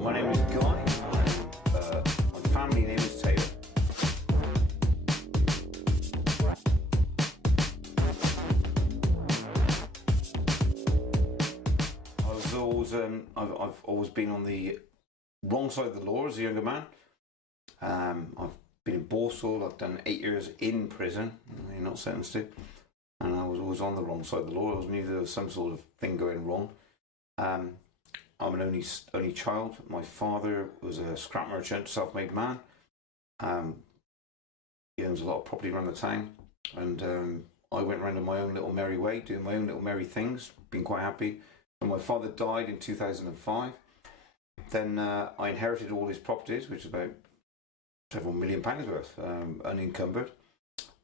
My name is Guy. My family name is Taylor. I've always been on the wrong side of the law as a younger man. I've been in Borstal. I've done 8 years in prison. You're not sentenced to. And I was always on the wrong side of the law. I always knew there was some sort of thing going wrong. I'm an only child. My father was a scrap merchant, self-made man. He owns a lot of property around the town, and I went around on my own little merry way, doing my own little merry things, being quite happy. When my father died in 2005, then I inherited all his properties, which is about several £1 million worth, unencumbered.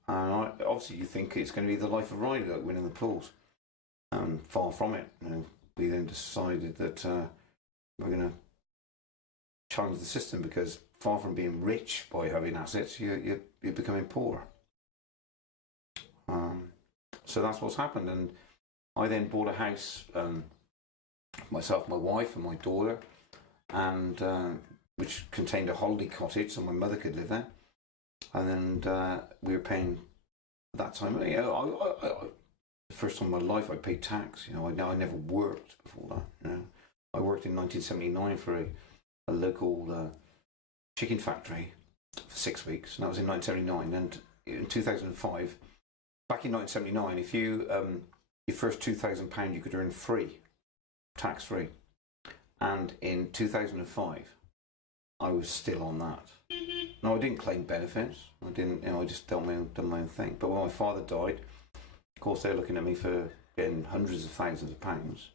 And obviously you think it's going to be the life of Riley, like winning the pools. Far from it. We then decided that we're going to challenge the system, because far from being rich by having assets, you're becoming poor. So that's what's happened. And I then bought a house, myself, my wife and my daughter, and which contained a holiday cottage so my mother could live there. And then we were paying, at that time, the first time in my life I paid tax. I never worked before that. I worked in 1979 for a local chicken factory for 6 weeks, and that was in 1979. And in 2005, back in 1979, if you your first £2,000 you could earn free, tax free, and in 2005 I was still on that. No, I didn't claim benefits. I didn't. I just done my own thing. But when my father died, of course, they're looking at me for getting hundreds of thousands of pounds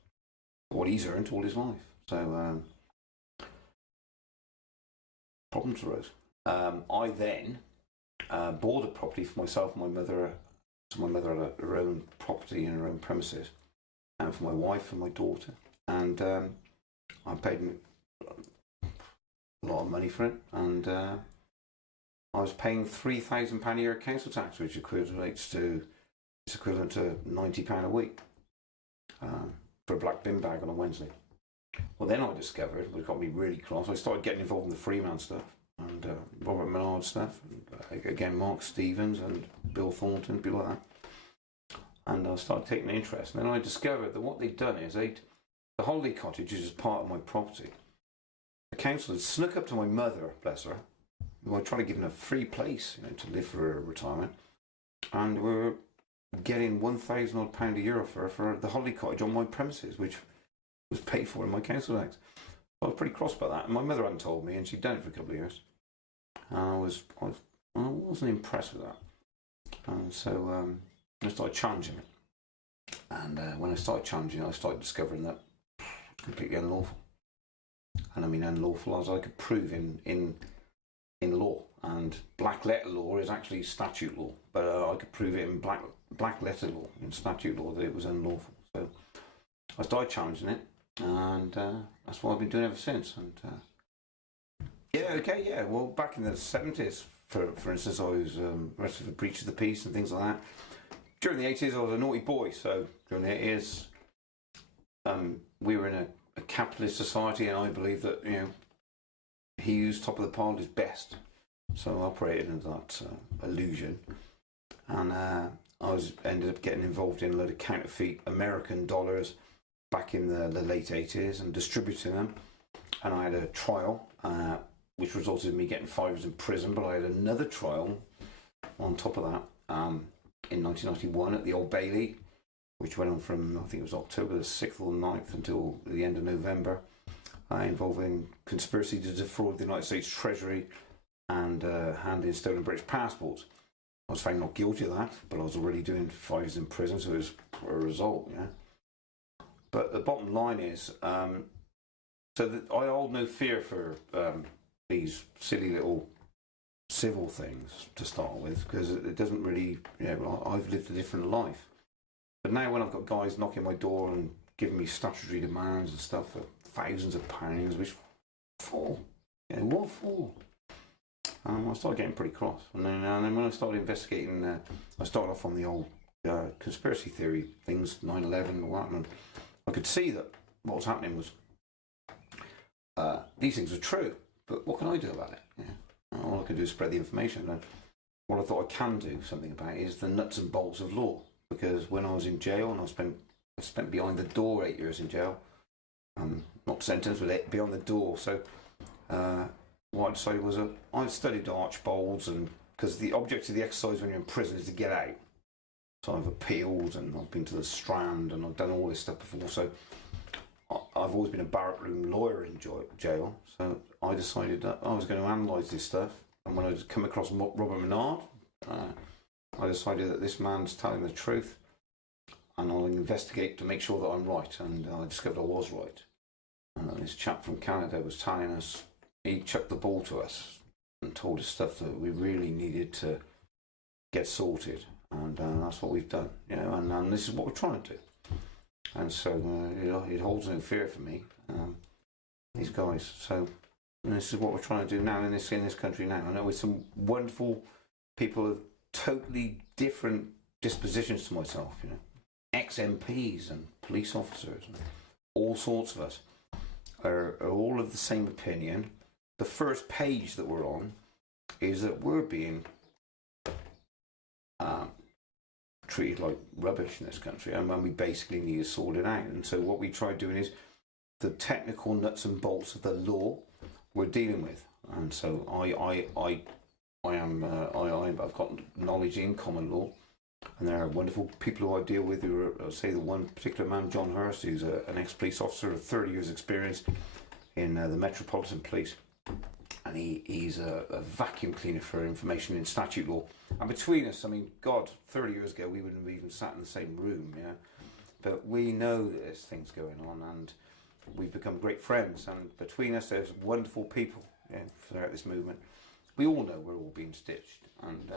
for what he's earned all his life. So problems arose. I then bought a property for myself and my mother. So my mother had her own property and her own premises, and for my wife and my daughter. And I paid a lot of money for it, and I was paying £3,000 a year council tax, which equates to equivalent to £90 a week for a black bin bag on a Wednesday. Well, then I discovered, which got me really cross, I started getting involved in the Freeman stuff and Robert Menard stuff, and, again Mark Stevens and Bill Thornton, people like that. And I started taking an interest. And then I discovered that what they'd done is the holiday cottage is part of my property. The council had snuck up to my mother, bless her, who I tried to give her a free place, to live for her retirement, and we're getting £1,000 odd a year for the holiday cottage on my premises, which was paid for in my council tax. I was pretty cross about that, and my mother hadn't told me, and she'd done it for a couple of years. And I wasn't impressed with that, and so I started challenging it. And when I started challenging it, I started discovering that it's completely unlawful. And I mean unlawful as I could prove in law. And black letter law is actually statute law, but I could prove it in black letter law, in statute law, that it was unlawful. So I started challenging it, and that's what I've been doing ever since. And well, back in the 70s, for instance, I was arrested for breach of the peace and things like that. During the 80s, I was a naughty boy. So during the 80s, we were in a capitalist society, and I believe that he who's top of the pile is best. So I operated in that illusion, and I ended up getting involved in a load of counterfeit American dollars back in the late 80s and distributing them. And I had a trial, which resulted in me getting 5 years in prison. But I had another trial on top of that in 1991 at the Old Bailey, which went on from, I think it was October the 6th or 9th until the end of November, involving conspiracy to defraud the United States Treasury and handing stolen British passports. I was found not guilty of that, but I was already doing 5 years in prison, so it was a result, But the bottom line is, I hold no fear for these silly little civil things to start with, because it doesn't really, I've lived a different life. But now when I've got guys knocking my door and giving me statutory demands and stuff for thousands of pounds, which for? What for? I started getting pretty cross. And then when I started investigating, I started off on the old conspiracy theory things, 9/11 and all that, and I could see that what was happening was these things are true, but what can I do about it? All I can do is spread the information. And what I thought I can do something about is the nuts and bolts of law. Because when I was in jail, and I spent behind the door 8 years in jail, not sentenced, but beyond the door. So what I decided was I studied archbolds, and because the object of the exercise when you're in prison is to get out. So I've appealed, and I've been to the Strand, and I've done all this stuff before. So I've always been a barrack room lawyer in jail. So I decided that I was going to analyse this stuff. And when I come across Robert Menard, I decided that this man's telling the truth, and I'll investigate to make sure that I'm right. And I discovered I was right. And this chap from Canada was telling us, he chucked the ball to us and told us stuff that we really needed to get sorted. And that's what we've done, and this is what we're trying to do. And so it holds no fear for me, these guys. So this is what we're trying to do now in this country now. I know with some wonderful people of totally different dispositions to myself, ex-MPs and police officers, and all sorts of us are all of the same opinion. The first page that we're on is that we're being treated like rubbish in this country, and when we basically need to sort it out. And so what we try doing is the technical nuts and bolts of the law we're dealing with. And so I've got knowledge in common law, and there are wonderful people who I deal with who are, say, the one particular man, John Hurst, who's an ex-police officer of 30 years experience in the Metropolitan Police, and he's a vacuum cleaner for information in statute law. And between us, 30 years ago we wouldn't have even sat in the same room, but we know that there's things going on, and we've become great friends, and between us there's wonderful people throughout this movement. We all know we're all being stitched, and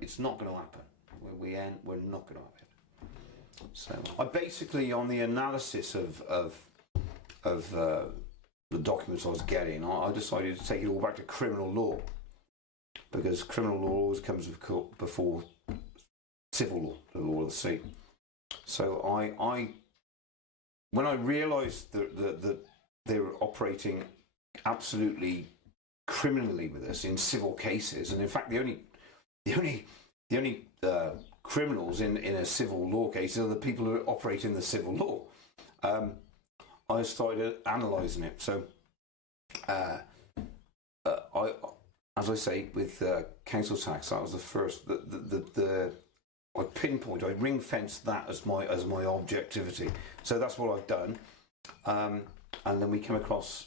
it's not going to happen. We're not going to have it. So I basically, on the analysis of the documents I was getting, I decided to take it all back to criminal law, because criminal law always comes before civil law, the law of the sea. So when I realised that they were operating absolutely criminally with us in civil cases, and in fact the only criminals in a civil law case are the people who operate in the civil law, I started analysing it. So as I say, with council tax, that was the first. I pinpoint, I ring fence that as my objectivity. So that's what I've done. And then we came across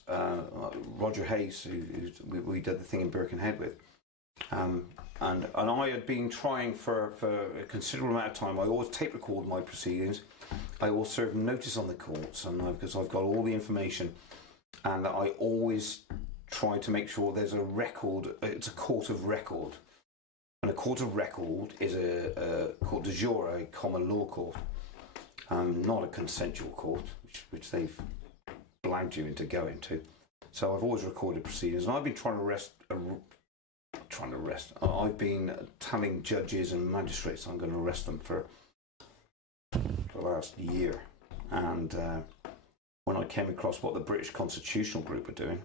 Roger Hayes, who we did the thing in Birkenhead with. And I had been trying for a considerable amount of time. I always tape record my proceedings. I always serve notice on the courts, and because I've got all the information, and I always try to make sure there's a record. It's a court of record, and a court of record is a court de jure, a common law court, not a consensual court, which they've blagged you into going to. So I've always recorded proceedings, and I've been I've been telling judges and magistrates I'm going to arrest them for the last year. And when I came across what the British Constitutional Group were doing,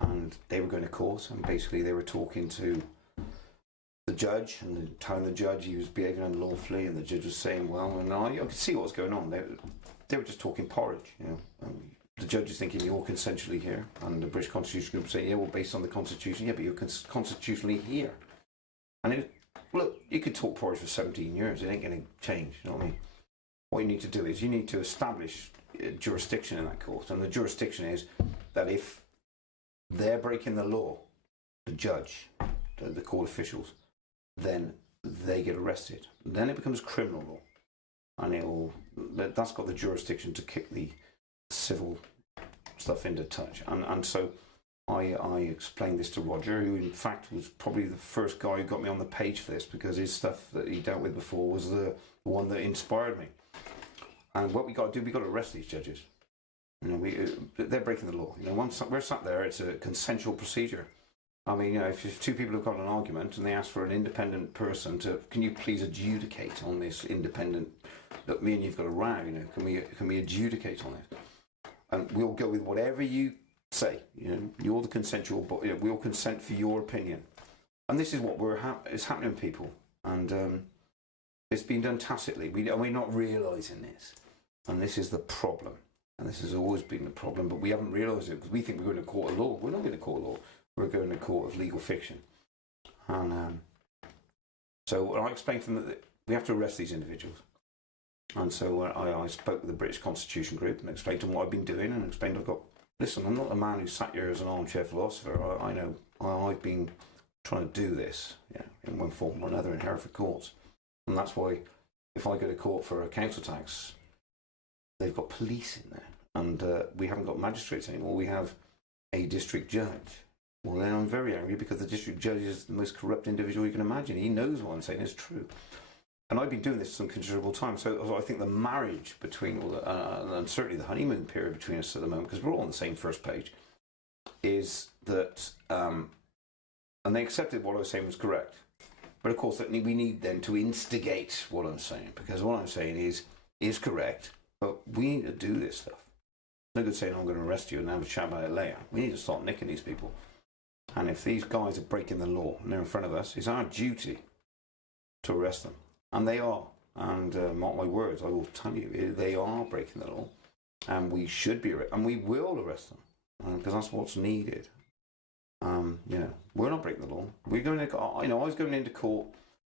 and they were going to court, and basically they were talking to the judge and telling the judge he was behaving unlawfully, and the judge was saying, well, and I could see what was going on. They were just talking porridge, the judge is thinking you're consensually here, and the British Constitutional Group saying, yeah, well, based on the Constitution, yeah, but you're constitutionally here. And look, you could talk porridge for 17 years, it ain't going to change, you know what I mean? What you need to do is you need to establish jurisdiction in that court, and the jurisdiction is that if they're breaking the law, the judge, the court officials, then they get arrested. Then it becomes criminal law, and that's got the jurisdiction to kick the civil stuff into touch. And so I explained this to Roger, who in fact was probably the first guy who got me on the page for this, because his stuff that he dealt with before was the one that inspired me. And what we got to do, we got to arrest these judges. They're breaking the law. Once we're sat there, it's a consensual procedure. I mean, if two people have got an argument and they ask for an independent person can you please adjudicate on this independent, look, me and you've got a row, can we adjudicate on it? And we'll go with whatever you say, you're the consensual body. We all consent for your opinion, and this is what is happening to people, and it's been done tacitly. We're not realising this, and this is the problem. And this has always been the problem, but we haven't realised it because we think we're going to court of law. We're not going to court of law. We're going to court of legal fiction. And so I explained to them that we have to arrest these individuals. And so I spoke with the British Constitution Group and explained to them what I've been doing, and explained listen, I'm not a man who sat here as an armchair philosopher. I know I've been trying to do this in one form or another in Hereford courts. And that's why if I go to court for a council tax, they've got police in there, and we haven't got magistrates anymore. We have a district judge. Well, then I'm very angry because the district judge is the most corrupt individual you can imagine. He knows what I'm saying is true. And I've been doing this some considerable time. So I think the marriage between, and certainly the honeymoon period between us at the moment, because we're all on the same first page, is that, and they accepted what I was saying was correct. But of course, we need then to instigate what I'm saying, because what I'm saying is correct. But we need to do this stuff. No good saying I'm going to arrest you and have a chat about it later. We need to start nicking these people. And if these guys are breaking the law and they're in front of us, it's our duty to arrest them. And they are. And mark my words, I will tell you, they are breaking the law. And we should be, and we will arrest them, because that's what's needed. We're not breaking the law. We're going to, I was going into court,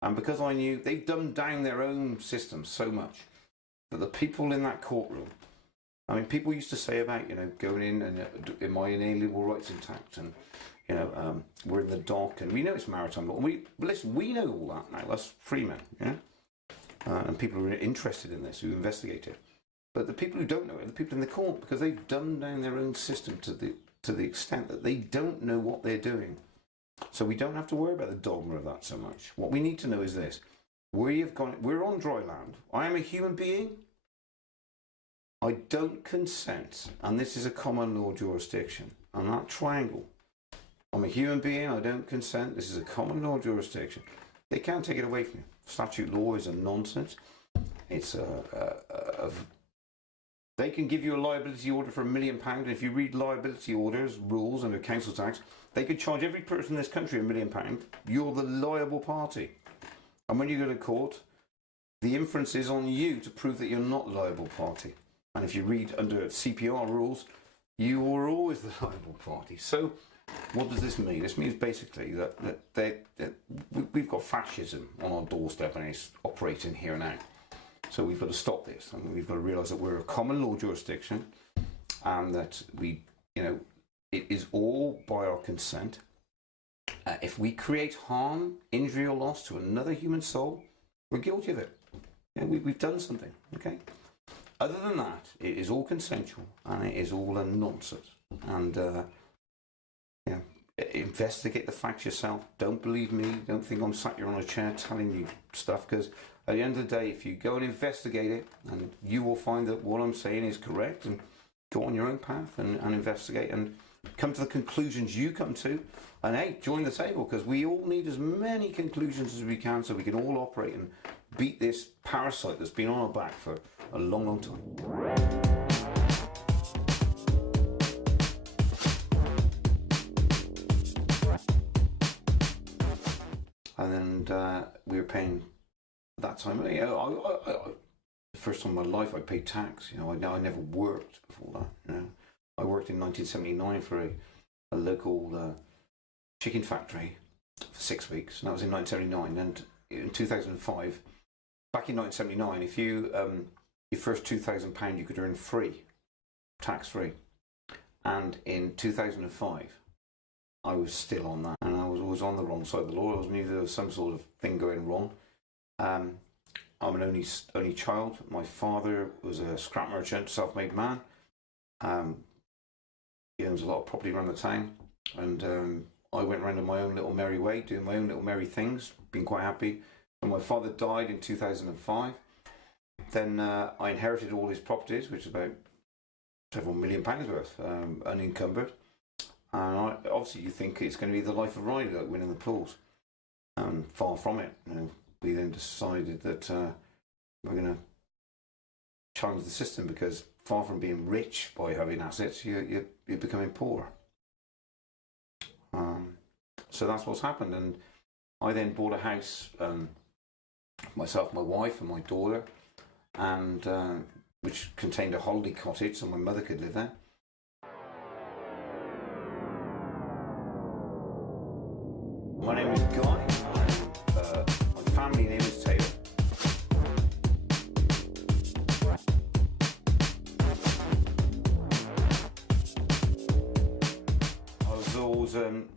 and because I knew they've dumbed down their own system so much, that the people in that courtroom, people used to say about, going in and my inalienable rights intact, and, we're in the dock, and we know it's maritime law. Listen, we know all that now. That's Freeman, and people are interested in this, who investigate it. But the people who don't know it are the people in the court, because they've dumbed down their own system to the extent that they don't know what they're doing. So we don't have to worry about the dogma of that so much. What we need to know is this. We're on dry land. I am a human being. I don't consent, and this is a common law jurisdiction. I'm that triangle. I'm a human being. I don't consent. This is a common law jurisdiction. They can't take it away from you. Statute law is a nonsense. It's they can give you a liability order for £1 million, and if you read liability orders, rules under council tax, they could charge every person in this country £1 million. You're the liable party. And when you go to court, the inference is on you to prove that you're not the liable party. And if you read under CPR rules, you are always the liable party. So what does this mean? This means basically that we've got fascism on our doorstep, and it's operating here and now. So we've got to stop this, and we've got to realise that we're a common law jurisdiction, and that it is all by our consent. If we create harm, injury or loss to another human soul, we're guilty of it. We've done something, okay? Other than that, it is all consensual, and it is all a nonsense. And investigate the facts yourself. Don't believe me. Don't think I'm sat here on a chair telling you stuff, because at the end of the day, if you go and investigate it, and you will find that what I'm saying is correct, and go on your own path and investigate and come to the conclusions you come to. And hey, join the table, because we all need as many conclusions as we can, so we can all operate and beat this parasite that's been on our back for a long, long time. And we were paying at that time. The first time in my life I paid tax. I never worked before that. I worked in 1979 for a local chicken factory for 6 weeks, and that was in 1979. And in 2005, back in 1979, if you your first £2,000 you could earn free, tax free. And in 2005, I was still on that, and I was always on the wrong side of the law. I always knew there was some sort of thing going wrong. I'm an only child. My father was a scrap merchant, self-made man. He owns a lot of property around the town, and I went around in my own little merry way, doing my own little merry things, being quite happy. When my father died in 2005, then I inherited all his properties, which is about several £1 million worth, unencumbered. And obviously you think it's going to be the life of Riley, like winning the pools. Far from it. We then decided that we're going to challenge the system, because far from being rich by having assets, you're becoming poor. So that's what's happened, and I then bought a house, myself, my wife, and my daughter, and which contained a holiday cottage, so my mother could live there. My name is Guy. My family name is Taylor.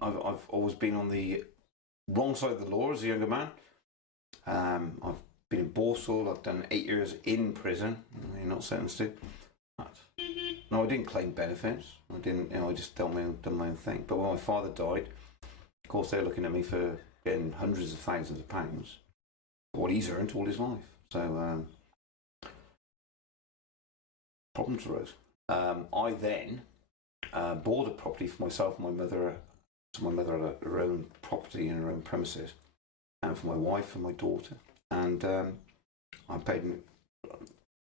I've always been on the wrong side of the law as a younger man. I've been in Borsal. I've done 8 years in prison. You're not sentenced to. No, I didn't claim benefits. I didn't. I just done my own thing. But when my father died, of course, they're looking at me for getting hundreds of thousands of pounds for what he's earned all his life. So problems arose. I then bought a property for myself and my mother. So my mother had her own property and her own premises, and for my wife and my daughter. And I paid